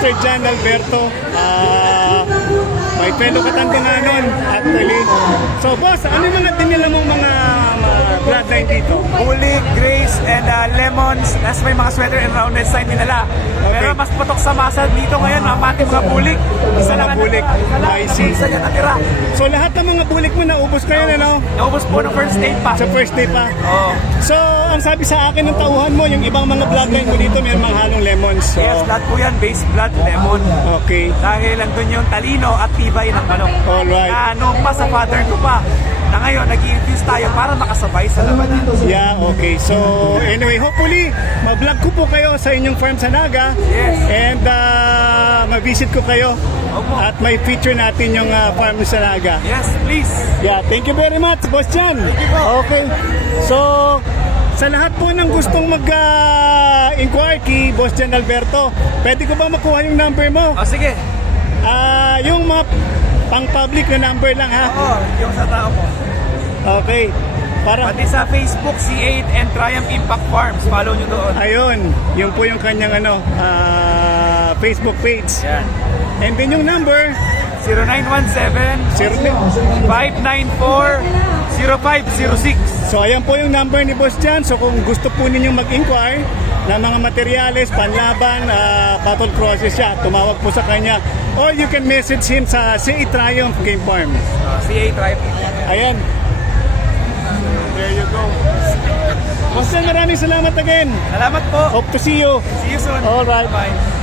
Mr. John Alberto. May fellow katanda nga nun, actually. So, boss, ano yung mga dinila mong mga bloodline dito? Bulik, Grace, and Lemons. Tapos may mga sweater and rounded sign dinala. Pero mas patok sa masa dito ngayon, mga mga bulik. Isa lang bulik. I see. Isa niya natira. So, lahat ng mga bulik mo naubos kayo, ano? Naubos po ng first day pa. Sa first day pa? Oo. So, ang sabi sa akin ng tauhan mo, yung ibang mga bloodline mo dito, may mga halong lemons. So, Yes, lahat po yan, base blood, lemon. okay. Dahil andun yung talino at tibay ng manok. Alright. Na noong pa sa father ko pa. Na ngayon, nag-i-infuse tayo para makasabay sa labanan. Yeah, okay. So, anyway, hopefully, mag-vlog ko po kayo sa inyong farm sa Naga. Yes. And mag-visit ko kayo. Opo. At may feature natin yung farm sa Naga. Yes, please. Yeah, thank you very much, Boss Jan. Okay. So, sa lahat po ng gustong mag-inquire kay Boss Jan Alberto, pwede ko ba makuha yung number mo? O, sige. Yung mga pang-public na number lang, ha? Oo, yung sa tao po. Okay. Para, Pati sa Facebook, C8 and Triumph Impact Farms. Follow nyo doon. ayun, yun po yung kanyang Facebook page. Yan. And then yung number, 0917-594-0506. so ayan po yung number ni Boss Jan. So kung gusto po ninyong mag-inquire ng mga materyales, panlaban, battle crosses siya, tumawag po sa kanya. Or you can message him sa CA Triumph Game Farm. C8 Triumph. Ayan. There you go. Boss Jan, maraming salamat again. Salamat po. Hope to see you. See you soon. Alright. Bye.